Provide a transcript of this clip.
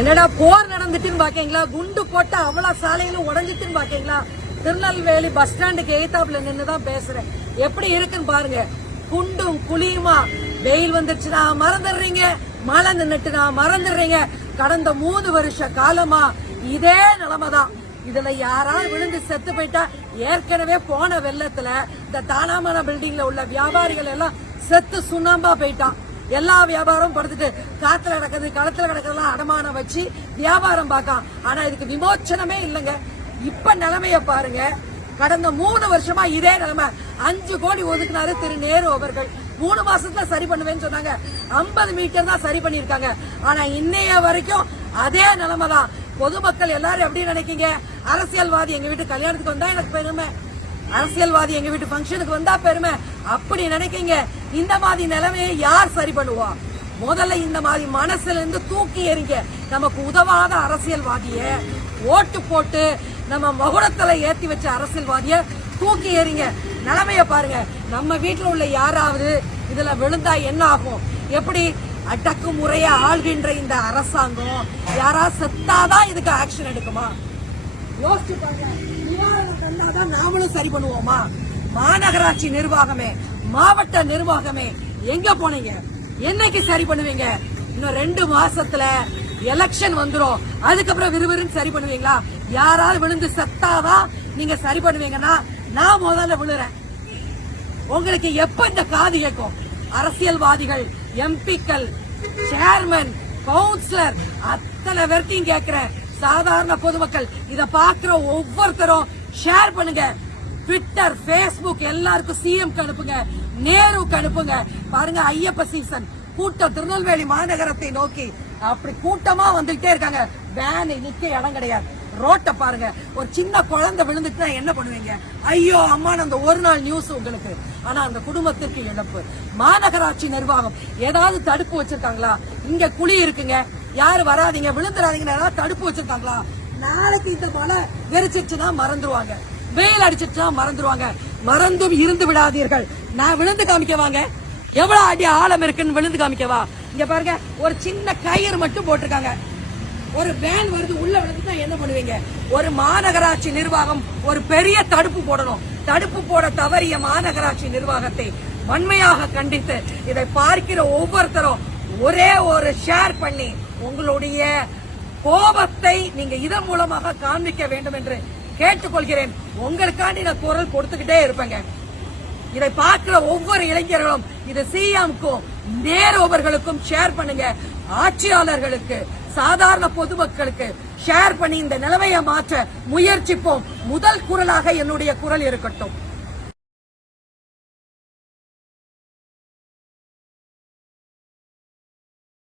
என்னடா போர் நடந்துட்டுன்னு பாக்கீங்களா? குண்டு போட்ட அவ்வளவு சாலைகளும் உடஞ்சிட்டுன்னு பாக்கீங்களா? திருநெல்வேலி பஸ் ஸ்டாண்டுக்கு எய்தாப்ல நின்னுதான் பேசுறேன். எப்படி இருக்குன்னு பாருங்க. குண்டும் குழியுமா. வெயில் வந்துருச்சுன்னா மறந்துடுறீங்க, மழை நின்னுட்டுனா மறந்துடுறீங்க. கடந்த 3 வருஷ காலமா இதே நிலைமைதான். இதுல யாராவது விழுந்து செத்து போயிட்டா, ஏற்கனவே போன வெள்ளத்துல இந்த தானாமன பில்டிங்ல உள்ள வியாபாரிகள் எல்லாம் செத்து சுண்ணாம்பா போயிட்டான். எல்லா வியாபாரம் படுத்துட்டு காத்துல கிடக்குது, களத்துல கிடக்கிறதெல்லாம் அடமானம் வச்சு வியாபாரம் பார்க்கலாம். ஆனா இதுக்கு விமோச்சனமே இல்லைங்க. இப்ப நிலைமைய பாருங்க. கடந்த 3 வருஷமா இதே நிலைமை. 5 கோடி ஒதுக்குனாரு திரு நேரு அவர்கள். 3 மாசத்துல சரி பண்ணுவேன்னு சொன்னாங்க. 50 மீட்டர் தான் சரி பண்ணிருக்காங்க. ஆனா இன்னைய வரைக்கும் அதே நிலைமை தான். பொதுமக்கள் எல்லாரும் எப்படி நினைக்கீங்க? அரசியல்வாதி எங்க வீட்டு கல்யாணத்துக்கு வந்தா எனக்கு பெருமை, அரசியல்வாதி எங்க வீட்டு பங்கனுக்கு வந்தா பெருமை அப்படி நினைக்கீங்க. இந்த மாதிரி நிலைமையை யார் சரி பண்ணுவா? முதல்ல இந்த மாதிரி மனசுல இருந்து தூக்கி எறிங்க. நமக்கு உதவாத அரசியல்வாதிய ஓட்டு போட்டு நம்ம மகுடத்துல ஏத்தி வச்ச அரசியல்வாதிய தூக்கி எறிங்க. நிலைமைய பாருங்க. நம்ம வீட்டுல உள்ள யாராவது இதுல விழுந்தா என்ன ஆகும்? எப்படி அடக்கு முறைய ஆள்கின்ற இந்த அரசாங்கம் யாராவது செத்தாதான் இதுக்கு ஆக்ஷன் எடுக்குமா? யோசிச்சு பாருங்க. நிவாரணம் தந்தாதான் நாமளும் சரி பண்ணுவோமா? மாநகராட்சி நிர்வாகமே, மாவட்ட நிர்வாகமே எங்க போனீங்க? என்னைக்கு சரி பண்ணுவீங்க? இன்னும் 2 மாசத்துல எலெக்ஷன் வந்துரும். அதுக்கப்புறம் விறுவிறுன்னு சரி பண்ணுவீங்களா? யாராவது விழுந்து செத்தாதான் நீங்க சரி பண்ணுவீங்கன்னா நான் முதல்ல விழுறேன். உங்களுக்கு எப்ப இந்த காது கேட்கும்? அரசியல்வாதிகள், எம்பிக்கள், சேர்மன், கவுன்சிலர் அத்தனை பேருக்கும் கேட்கிறேன். சாதாரண பொதுமக்கள் இத பாக்குற ஒவ்வொருத்தரும் ஷேர் பண்ணுங்க. ட்விட்டர், பேஸ்புக் எல்லாருக்கும் சிஎம் அனுப்புங்க, நேருக்கு அனுப்புங்க. பாருங்க, ஐயப்ப சீசன் கூட்டம் திருநெல்வேலி மாநகரத்தை நோக்கி அப்படி கூட்டமா வந்துகிட்டே இருக்காங்க. வேன் நிக்க இடம் கிடையாது. ரோட்ட பாருங்க. ஒரு சின்ன குழந்தை விழுந்துட்டுனா என்ன பண்ணுவீங்க? ஐயோ அம்மான்னு அந்த ஒரு நாள் நியூஸ் உங்களுக்கு. ஆனா அந்த குடும்பத்திற்கு இழப்பு. மாநகராட்சி நிர்வாகம் ஏதாவது தடுப்பு வச்சிருக்காங்களா? இங்க குழி இருக்குங்க, யாரு வராதீங்க, விழுந்துடாதீங்க, ஏதாவது தடுப்பு வச்சிருக்காங்களா? நாளைக்கு இந்த மழை வெறிச்சிருச்சுன்னா மறந்துருவாங்க, வெயில் அடிச்சிருச்சுன்னா மறந்துருவாங்க. மறந்தும் இருந்து விடாதீர்கள். நான் விழுந்து காமிக்கவாங்க, எவ்வளவு அடி ஆழம் இருக்குன்னு விழுந்து காமிக்கவா? இங்க பாருங்க, ஒரு சின்ன கயிறு மட்டும் போட்டிருக்காங்க. ஒரு வேன் வருது, உள்ள விழுந்துட்டா என்ன பண்ணுவீங்க? ஒரு மாநகராட்சி நிர்வாகம் ஒரு பெரிய தடுப்பு போடணும். தடுப்பு போட தவறிய மாநகராட்சி நிர்வாகத்தை வன்மையாக கண்டித்து இதை பார்க்கிற ஒவ்வொருத்தரும் ஒரே ஒரு ஷேர் பண்ணி உங்களுடைய கோபத்தை நீங்க இதன் மூலமாக காண்பிக்க வேண்டும் என்று கேட்டுக்கொள்கிறேன். உங்களுக்காண்டி நான் குரல் கொடுத்துக்கிட்டே இருப்பேங்க. இதை பார்க்கிற ஒவ்வொரு இளைஞர்களும் இது சிஎம்க்கும் நேரு அவர்களுக்கும் ஷேர் பண்ணுங்க. ஆட்சியாளர்களுக்கு, சாதாரண பொதுமக்களுக்கு ஷேர் பண்ணி இந்த நிலைமையை மாற்ற முயற்சிப்போம். முதல் குரலாக என்னுடைய குரல் இருக்கட்டும்.